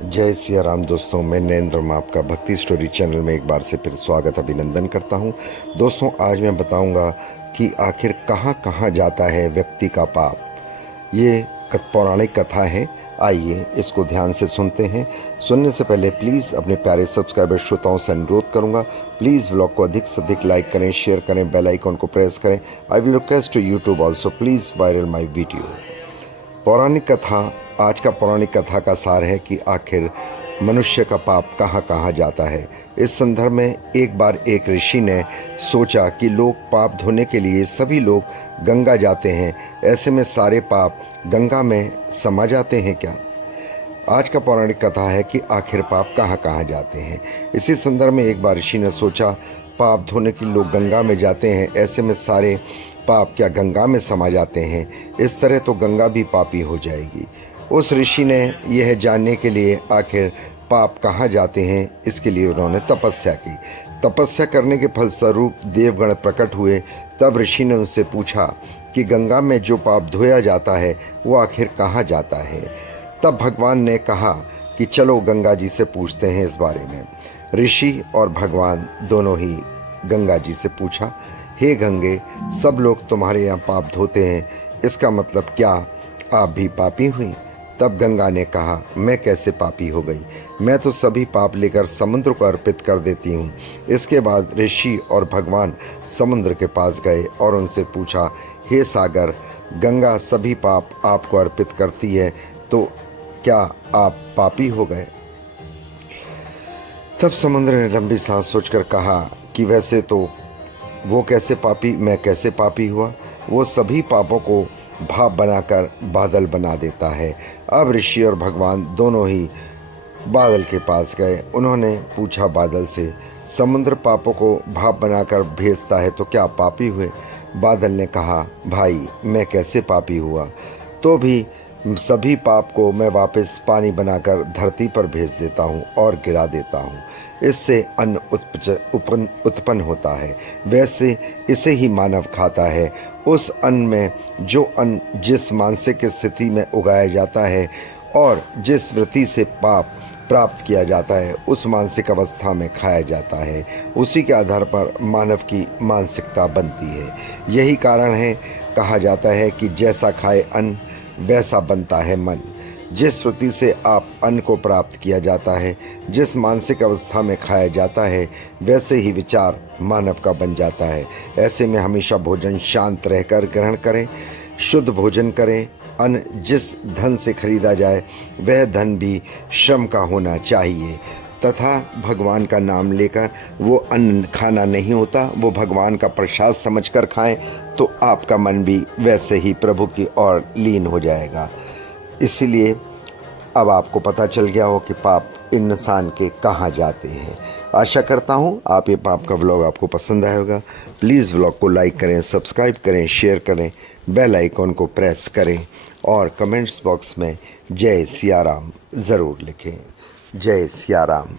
जय सिया राम दोस्तों, मैं नरेंद्र आपका भक्ति स्टोरी चैनल में एक बार से फिर स्वागत अभिनंदन करता हूं। दोस्तों, आज मैं बताऊंगा कि आखिर कहां कहां जाता है व्यक्ति का पाप। ये पौराणिक कथा है। आइए इसको ध्यान से सुनते हैं। सुनने से पहले प्लीज़ अपने प्यारे सब्सक्राइबर श्रोताओं से अनुरोध करूंगा, प्लीज़ व्लॉग को अधिक से अधिक लाइक करें, शेयर करें, बेल आइकॉन को प्रेस करें। I will request to YouTube also please viral my video. पौराणिक कथा। आज का पौराणिक कथा का सार है कि आखिर मनुष्य का पाप कहाँ कहाँ जाता है। इस संदर्भ में एक बार एक ऋषि ने सोचा कि लोग पाप धोने के लिए सभी लोग गंगा जाते हैं, ऐसे में सारे पाप गंगा में समा जाते हैं क्या। आज का पौराणिक कथा है कि आखिर पाप कहाँ कहाँ जाते हैं। इसी संदर्भ में एक बार ऋषि ने सोचा, पाप धोने के लिए लोग गंगा में जाते हैं, ऐसे में सारे पाप क्या गंगा में समा जाते हैं। इस तरह तो गंगा भी पापी हो जाएगी। उस ऋषि ने यह जानने के लिए आखिर पाप कहाँ जाते हैं, इसके लिए उन्होंने तपस्या की। तपस्या करने के फलस्वरूप देवगण प्रकट हुए। तब ऋषि ने उनसे पूछा कि गंगा में जो पाप धोया जाता है वो आखिर कहाँ जाता है। तब भगवान ने कहा कि चलो गंगा जी से पूछते हैं इस बारे में। ऋषि और भगवान दोनों ही गंगा जी से पूछा, हे गंगे, सब लोग तुम्हारे यहाँ पाप धोते हैं, इसका मतलब क्या आप भी पापी हुई। तब गंगा ने कहा, मैं कैसे पापी हो गई, मैं तो सभी पाप लेकर समुद्र को अर्पित कर देती हूँ। इसके बाद ऋषि और भगवान समुद्र के पास गए और उनसे पूछा, हे सागर, गंगा सभी पाप आपको अर्पित करती है, तो क्या आप पापी हो गए। तब समुद्र ने लंबी सांस सोचकर कहा कि वैसे तो वो कैसे पापी, मैं कैसे पापी हुआ। वो सभी पापों को भाप बनाकर बादल बना देता है। अब ऋषि और भगवान दोनों ही बादल के पास गए। उन्होंने पूछा बादल से, समुद्र पापों को भाप बनाकर भेजता है तो क्या पापी हुए। बादल ने कहा, भाई मैं कैसे पापी हुआ, तो भी सभी पाप को मैं वापस पानी बनाकर धरती पर भेज देता हूँ और गिरा देता हूँ। इससे अन्न उत्पन्न होता है, वैसे इसे ही मानव खाता है। उस अन्न में जो अन्न जिस मानसिक स्थिति में उगाया जाता है और जिस वृत्ति से पाप प्राप्त किया जाता है, उस मानसिक अवस्था में खाया जाता है। उसी के आधार पर मानव की मानसिकता बनती है। यही कारण है, कहा जाता है कि जैसा खाए अन्न वैसा बनता है मन। जिस वृत्ति से आप अन्न को प्राप्त किया जाता है, जिस मानसिक अवस्था में खाया जाता है, वैसे ही विचार मानव का बन जाता है। ऐसे में हमेशा भोजन शांत रहकर ग्रहण करें, शुद्ध भोजन करें। अन्न जिस धन से खरीदा जाए वह धन भी श्रम का होना चाहिए, तथा भगवान का नाम लेकर वो अन्न खाना नहीं होता, वो भगवान का प्रसाद समझकर खाएं तो आपका मन भी वैसे ही प्रभु की ओर लीन हो जाएगा। इसीलिए अब आपको पता चल गया हो कि पाप इंसान के कहाँ जाते हैं। आशा करता हूँ आप ये पाप का व्लॉग आपको पसंद आया होगा। प्लीज़ व्लॉग को लाइक करें, सब्सक्राइब करें, शेयर करें, बेल आइकॉन को प्रेस करें और कमेंट्स बॉक्स में जय सिया राम ज़रूर लिखें। जय सिया राम।